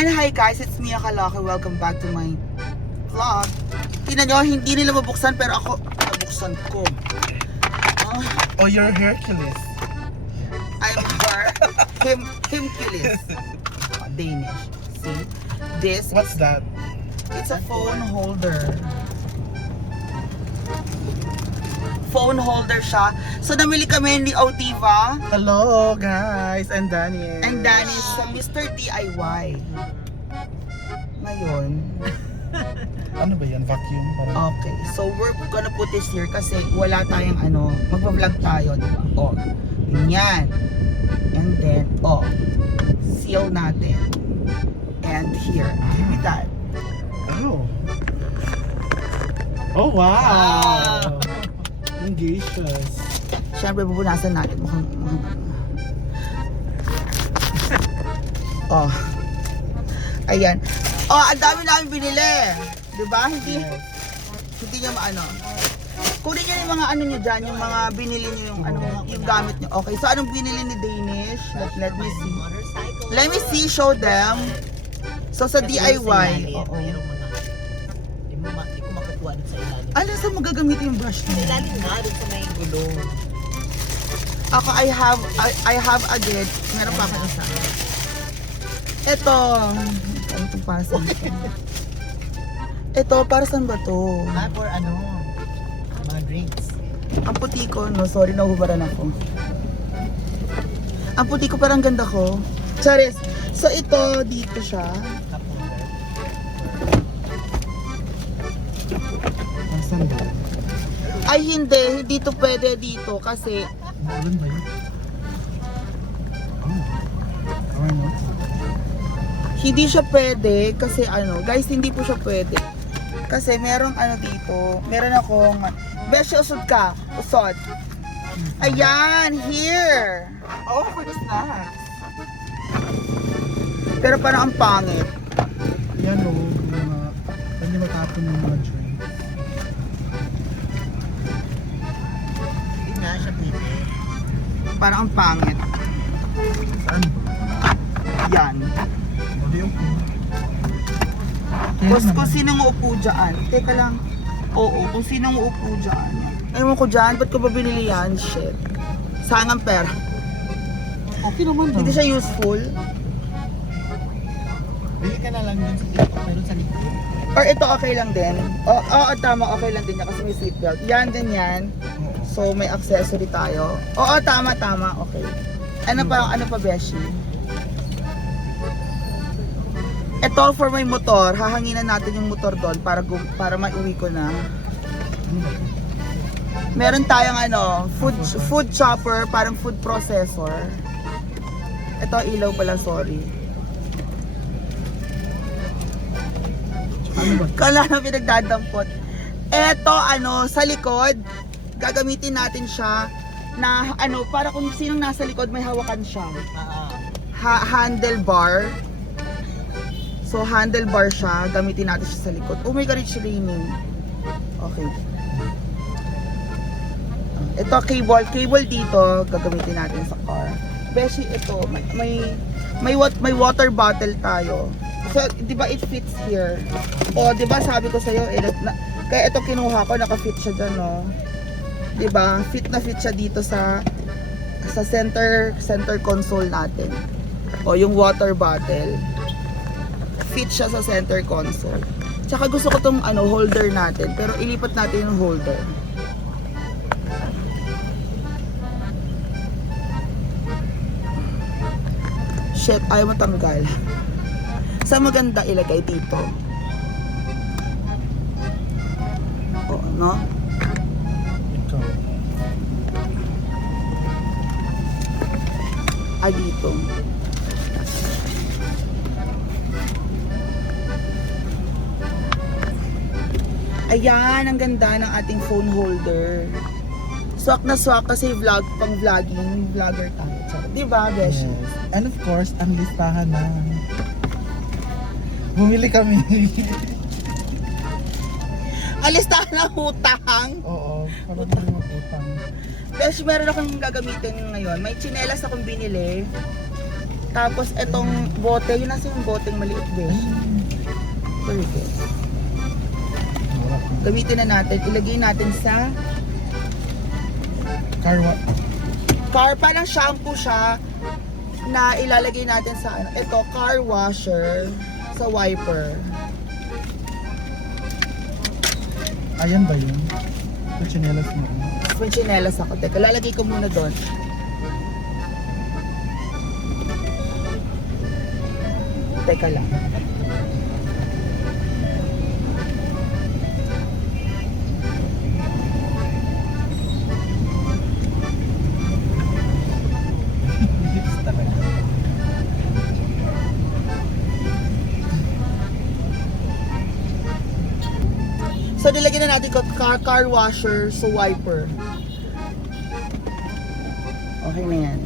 And hi guys, it's Mia Kalaki. Welcome back to my vlog. Tingnan nyo, hindi nila mabuksan pero ako, nabuksan ko. Oh, you're Hercules. I'm Himculis. Danish. See? This, What's that? it's a phone holder. Phone holder siya. So, namili kami ni Otiva Hello guys, and Daniel. and Danny sa Mr. DIY. Ngayon, Ano ba yan? Vacuum? Parang... okay. So, we're gonna put this here kasi wala tayong magpa-vlog tayo, di ba? Oh, ganyan. And then, seal natin. And here, give me that. Oh. Oh, wow. Engagous. Siyempre, pupunasan natin. Oh. Ayan. Oh, ang dami namin binili. Diba? Hindi nyo maano. Kunin nyo yung mga ano nyo dyan, yung mga binili nyo yung yung gamit nyo. Okay, so anong binili ni Danish? Let me see. Let me see, show them. So sa DIY. Oo. Hindi ko makukuha dun sa ilalim. Ano saan mo gagamitin yung brush Sa nyo? ilalim nga, dun sa may gulong. Ako, I have again. Meron pa ako isa. Ito. Ano itong para saan ito? Ito, para saan ba to? For mga drinks. Ang puti ko, no? Sorry, nahubaran ako. Ang puti ko, parang ganda ko. Charis. So, ito, dito siya. Cup holder. Nasaan ba? Ay, hindi. Hindi to pwede dito kasi Maulan ba yun? Oh. Ano? hindi siya pwede kasi guys, hindi po siya pwede. Kasi merong dito, meron akong, beshi, usod ka. Usod. Ayan, here. Oh, for the snacks. Pero parang ang pangit. Yan o. Pwede matapon ng mga drinks. Hindi nga siya pwede. Parang ang pangit. Saan ba? Yan. Ano yung... Kung sinong uupo dyan. Teka lang. Oo, kung sinong uupo dyan. Ewan ko dyan, ba't ko ba binili yan? Shit. Sayang ang pera. Okay naman daw. Hindi siya useful. Bili ka na lang dun sa dito, pero sa likod. Or ito okay lang din. Oo, tama, okay lang din yan kasi may seatbelt. Yan din yan. So may accessory tayo. Oo, tama, okay. Ano pa beshi? Ito for my motor, hahanginan natin yung motor doon para maiuwi ko na. Meron tayong food chopper, parang food processor. Ito ilaw pala, sorry. Kala na pinagdadampot. Eto, sa likod, gagamitin natin siya na, para kung sinong nasa likod, may hawakan siya. Handlebar. So, handlebar siya, gamitin natin siya sa likod. Oh my God, it's raining. Okay. Ito, cable dito, gagamitin natin sa car. Beshi, ito, may water bottle tayo. So, di ba it fits here? O, di ba sabi ko sa'yo, kaya ito kinuha ko, naka-fit siya dyan, no? Di ba? Fit na fit siya dito sa center console natin. O, yung water bottle. Fit siya sa center console. Tsaka gusto ko tong holder natin, pero ilipat natin yung holder. Shit, ayaw matanggal. Sa maganda ilagay dito. O, no? Ikaw. Dito. Ayan, ang ganda ng ating phone holder. Swak na swak kasi pang vlogging, vlogger tayo. Di ba, Beshi? Yes. And of course, ang listahan na bumili kami. Alistahan ng utang. Oo, para bumili ng utang. Beshi, meron akong gagamitin ngayon. May tsinelas akong binili. Tapos itong bote, yun nasa yung boteng maliit din. Very good. Gamitin na natin, ilagay natin sa car, parang shampoo siya na ilalagay natin sa ano, ito, car washer sa wiper. Ayan ba yun? Yung chinelas mo. May chinelas ako. Teka, lalagay ko muna doon. Teka lang. So, nilagyan na natin ko car washer sa wiper. Okay na yan.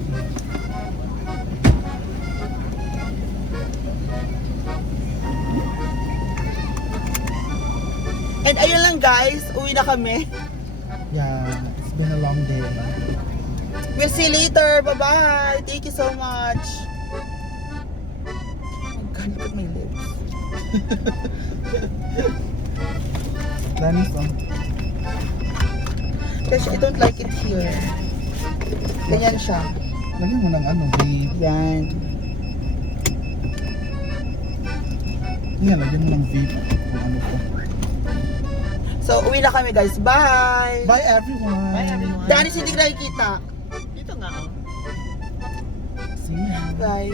And ayun lang guys, uwi na kami. Yeah, it's been a long day. We'll see you later. Bye-bye. Thank you so much. I'm gonna put my lips. Danis, oh. Kasi I don't like it here. Ganyan siya. Lagyan mo ng ano, vape. Yan. Yan, lagyan mo ng vape. Kung ano po. So, uwi na kami guys. Bye! Bye everyone! Bye everyone. Danis, hindi nakikita. Dito nga oh. See ya. Bye.